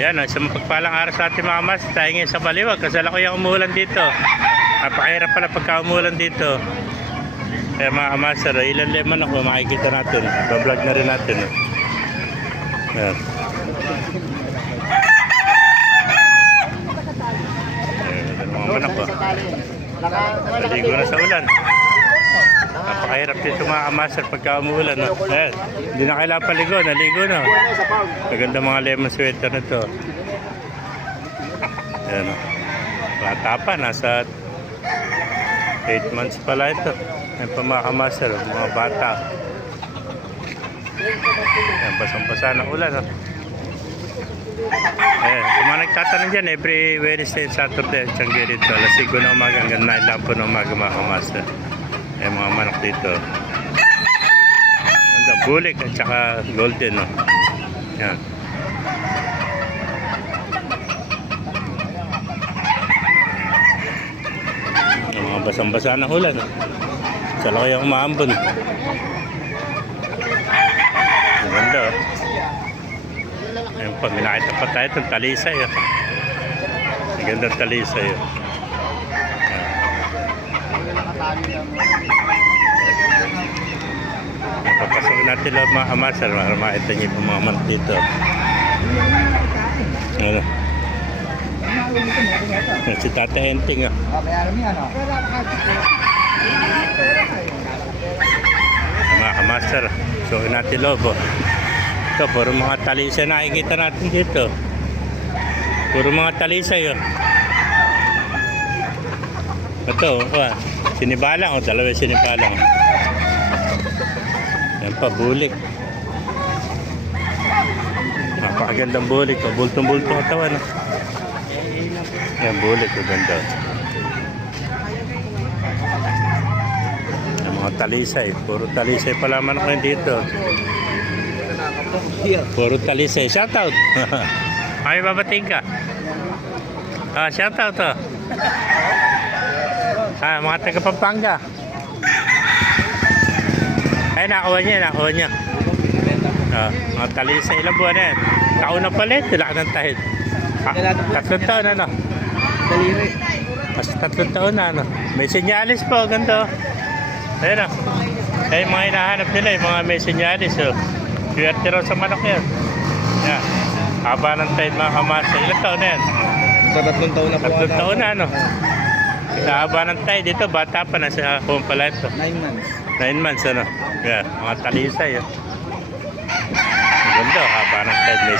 Yan, oh, sa mapagpalang araw sa ating mga mas, tayo ngayon sa Baliwag. Kasala ko yung umulan dito. Napakahirap pala pagka umulan dito. Kaya mga master, oh, ilan lemon ako, makikita natin. Bablog na rin natin. oh. Yan. Ayan, mga manak ko. Naligo na sa ulan. Napakahirap dito mga amaser pagka umulan. No? Ayan, hindi na kailangan paligo, naligo na. Maganda mga lemon sweater na to. Ayan o. Bata pa, nasa 8 months pala ito. Ayan pa mga amaser, mga bata. Ayan, basang-basa ng ulan. No? Ayan, kung mga nagtatanong dyan, every Wednesday and Saturday, ang tiyanggi dito. Alas 5 na umaga hanggang 9 lang po ng umaga mga kamaster. Ayan, mga manok dito. Ang bulik at saka golden, no? Yan. Ang mga basang-basa ng ulan, no? Sa laki ang umaambon. Ang ganda, oh. Ayun pa, minakita pa tayo itong talisay. Oh. Ang ganda ng talisay. Papasok natin lang mga amasal para makita niyo yung mga manok dito. Ano? Si Tata Enting. Oh. Mga kamaster. So, natin lobo. Ito, puro mga talisay nakikita natin dito. Puro mga talisay, oh. Ito, oh, sinibalang, oh, dalawa sinibalang. Yan pa, bulik. Napakagandang bulik, oh. Bultong-bultong katawan, oh. Yan, bulik, oh, ganda. Yung mga talisay, puro talisay pa lamang ako dito. Puro talisay. Shoutout! Ay, babating ka. Ah, shoutout to. Ah, mga taga Pampanga. Ay, nakuha niya, nakuha niya. Ah, mga talisay, ilang buwan na yan. Taon na pala, wala ka ng tahid. Ah, tatlong taon, ano? Daliri. Mas tatlong taon na, ano? May senyalis po, ganito. Ayun, ah. Ay, mga hinahanap nila, yung mga may senyalis, oh. Swerte raw sa manok yan. Yan. Haba ng tayo mga kamasa. Ilang taon na yan? Sa tatlong taon na po. Tatlong ata. taon na, ano? Sa haba ng tayo dito, bata pa, nasa home pala ito. Nine months. Nine months, ano? Yeah, mga talisay, oh. Ang ganda, haba ng tayo.